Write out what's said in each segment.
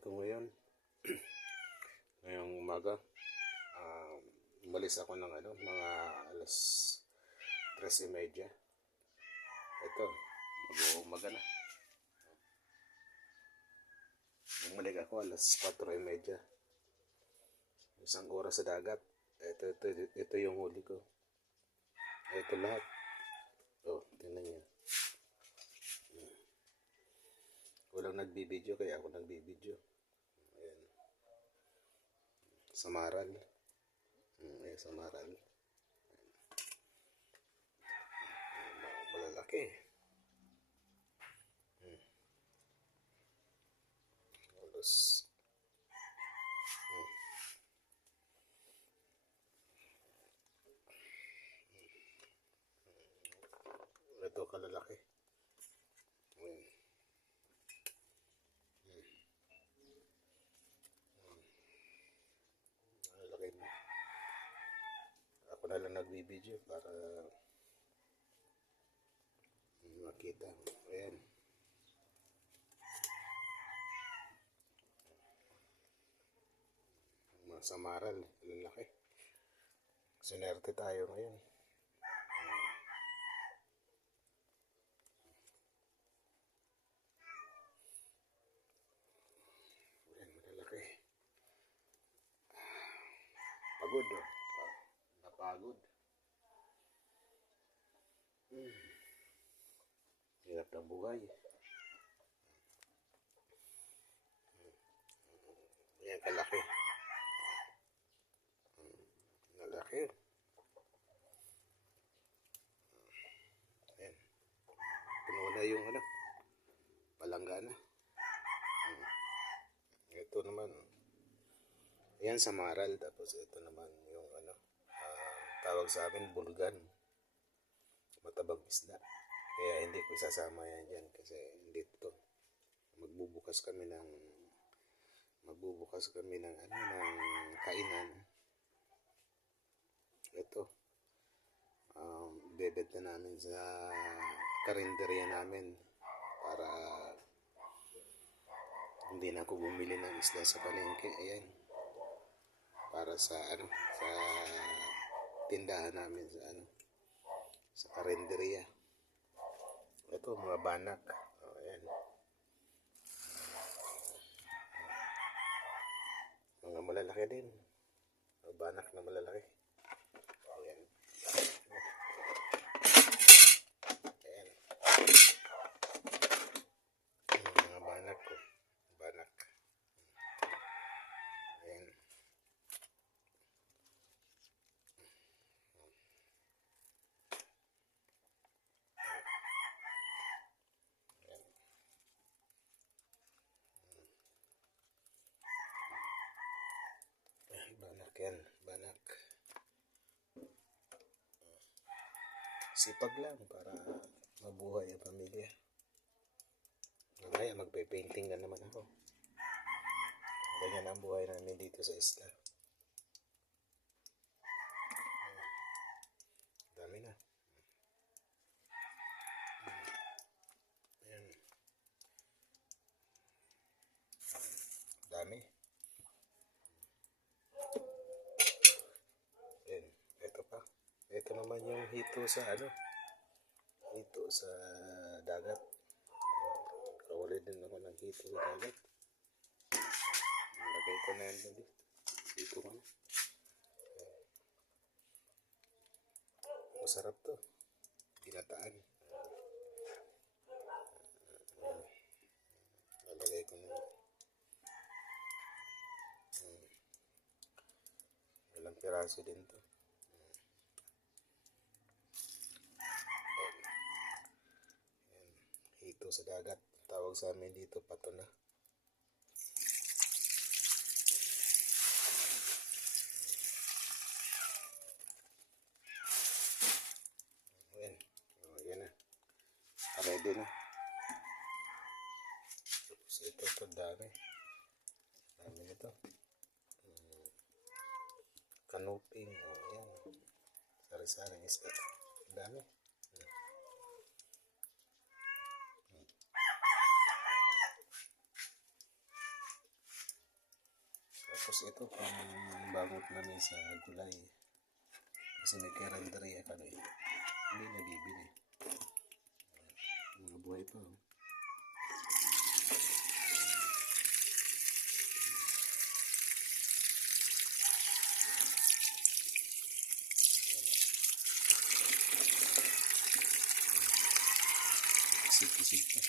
ko ngayon. Ngayong umaga. Umalis ako ng mga alas 3:30. Ito, mag-uumaga na. Bumalik ako alas 4:30. Isang oras sa dagat. Ito yung huli ko. Ito lahat. Tingnan niyo. Walang nagbibideo kaya ako nagbibideo. Ayan. Samaral. Ayan, samaral. Malalaki. Halos. Ito kalalaki. Ayan. Malalaki na. Ako na lang nagbibideo para makita. Ayan. Mga samaral. Lalaki. Sinerte tayo ngayon. Ayan, malalaki. Pagod. Napagod. Hirap ng buhay. Ayan, kalaki. Malaki. Ayan. Puno na yung palanggana. Ito naman. Ayan, samaral. Tapos ito naman yung tawag sa amin, bulgan. Matabang isda. Kaya hindi ko isasama yan dyan kasi hindi to. Magbubukas kami ng ng kainan. Ito. Bebenta namin sa karinderya namin para hindi na ako bumili ng isda sa palengke. Ayan. Para sa sa tindahan namin sa karinderya. Ito, mga banak. Ayan. Mga malalaki din. Mga banak na malalaki. Ayan. Ayan. Mga banak ko. Banak. Ayan. Banak yan, banak. Sipag lang para mabuhay ang pamilya. Mamaya magpe-painting na naman ako. Ganyan ang buhay namin dito sa isla. Dami na. Ayan. Dami. Ito pa. Ito naman yung hito sa hito sa dagat. Kawali din ako ng hito sa dagat. Lagay ko na yan dito. Dito ko na. Masarap to. Ginataan. Lalagay ko na. Walang piraso din to. Hito sa dagat. Tawag sa amin dito, pato na. Ayan. Ayan na. Ready na. Tapos ito dami. Dami nito. Kanuping. Ayan. Sari-saring isda. Dami. ito pang bangot namin sa gulay. Kasi may karinderya kami. Hindi nabibili. Mga buhay pa. Oh. Kisig-kisig pa.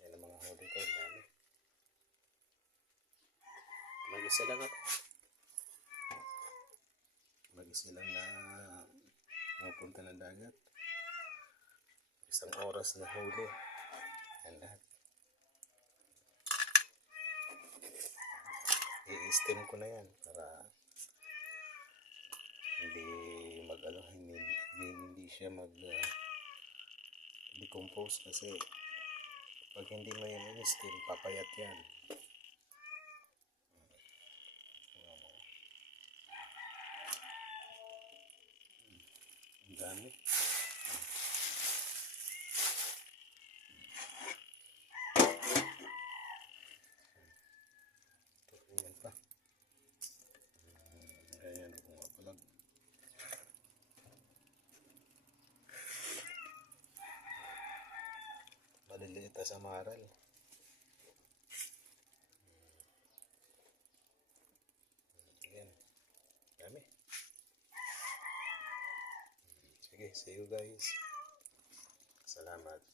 Yan ang mga huli ko. Dami. Mag-isa lang ako. Mag-isa lang na pupunta ng dagat. Isang oras na huli. Yan lahat. I-steam ko na yan para hindi hindi siya decompose kasi pag hindi mo yan i-steam, papayat yan. Ang dami. Ayan pa. Ayan ako nga pala. Maliliit sa maral. Ayan. Dami. Sige, see you guys. Salamat.